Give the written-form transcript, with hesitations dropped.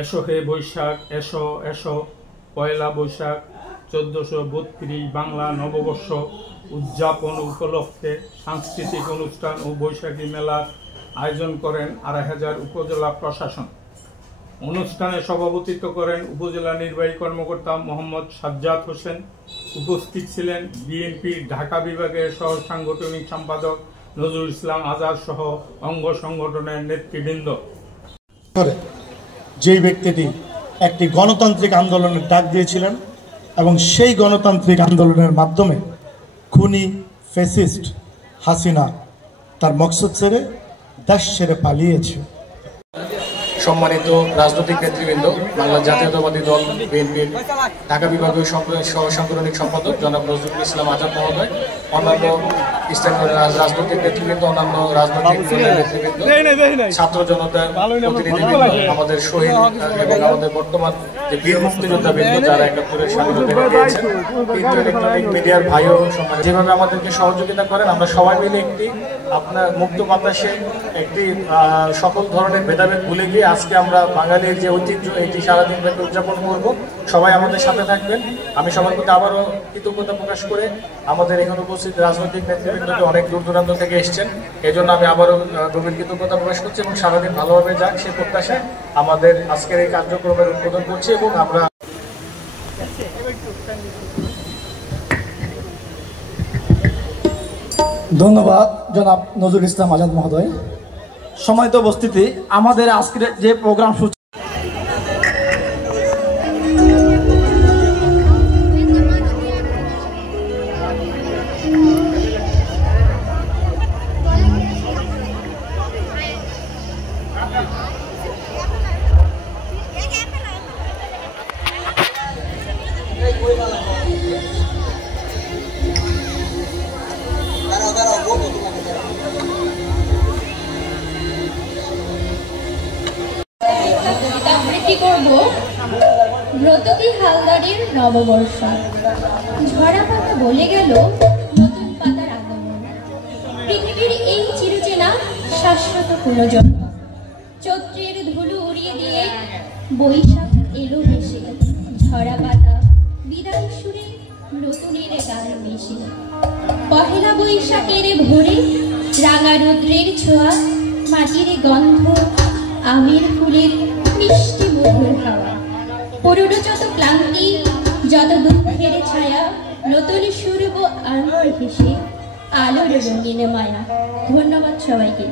এসো হে বৈশাখ এসো এসো, পয়লা বৈশাখ 1432 বাংলা নববর্ষ উদযাপন উপলক্ষে সাংস্কৃতিক অনুষ্ঠান ও বৈশাখী মেলার আয়োজন করেন ২৫০০ উপজেলা প্রশাসন। অনুষ্ঠানে সভাপতিত্ব করেন উপজেলা নির্বাহী কর্মকর্তা মোহাম্মদ সাজ্জাদ হোসেন। উপস্থিত ছিলেন বিএনপির ঢাকা বিভাগের সহ সাংগঠনিক সম্পাদক নজরুল ইসলাম আজাদ সহ অঙ্গ সংগঠনের নেতৃবৃন্দ। যেই ব্যক্তিটি একটি গণতান্ত্রিক আন্দোলনের ডাক দিয়েছিলেন এবং সেই গণতান্ত্রিক আন্দোলনের মাধ্যমে খুনি ফ্যাসিস্ট হাসিনা তার মকসদ ছেড়ে দেশ ছেড়ে পালিয়েছে। সম্মানিত রাজনৈতিক নেতৃবৃন্দ, বাংলা জাতীয়তাবাদী দল বিএনপির ঢাকা বিভাগীয় সহ সাংগঠনিক সম্পাদক জনাব নজরুল ইসলাম আজাদ মহোদয়, অন্যান্য স্থানীয় রাজনৈতিক নেতৃবৃন্দ, অন্যান্য রাজনৈতিক নেতৃবৃন্দ, ছাত্র জনতার প্রতিনিধিবৃন্দ, আমাদের শহীদ এবং আমাদের বর্তমান যে বীর মুক্তিযোদ্ধা বৃন্দ যারা ৭১-এর স্বাধীনতা পেয়েছেন, ইলেকট্রনিক মিডিয়ার ভাইও যেভাবে আমাদেরকে সহযোগিতা করেন, আমরা সবাই মিলে একটি আপনার মুক্ত বাতাসে একটি সকল ধরনের ভেদাভেদ ভুলে গিয়ে আজকে আমরা বাঙালির যে ঐতিহ্য এটি সারাদিন ব্যাপী উদযাপন করব। সবাই আমাদের সাথে থাকবেন। আমি সবার প্রতি আবারও কৃতজ্ঞতা প্রকাশ করে আমাদের এখানে উপস্থিত রাজনৈতিক নেতৃবৃন্দকে অনেক দূর দূরান্ত থেকে এসছেন, এই জন্য আমি আবারও গভীর কৃতজ্ঞতা প্রকাশ করছি এবং সারাদিন ভালোভাবে যাক সেই প্রত্যাশায় আমাদের আজকের এই কার্যক্রমের উদ্বোধন করছি। এবং আমরা ধন্যবাদ জনাব নজরুল ইসলাম আজাদ মহোদয়। সম্মানিত উপস্থিতি, আমাদের আজকের যে প্রোগ্রাম সূচি ব্রততী হালদারের নববর্ষ। ঝরা পাতা বলে গেল নতুন পাতার আগমন। পৃথিবীর এই চিরচেনা শাশ্বত পুনর্জন্ম। চৈত্রের ধুলো উড়িয়ে দিয়ে বৈশাখ এলো ভেসে। ঝরা পাতা বিদায় সুরে নতুনের গান মিশে। পহেলা বৈশাখের ভোরে রাঙা রৌদ্রের ছোঁয়া, মাটির গন্ধ, আমের ফুলের মিষ্টি মধুর হাওয়া। পুরনো যত ক্লান্তি, যত দুঃখের ছায়া, নতুন সূর্য আলোর হেসে আলোর রঙিন মায়া। ধন্যবাদ সবাইকে।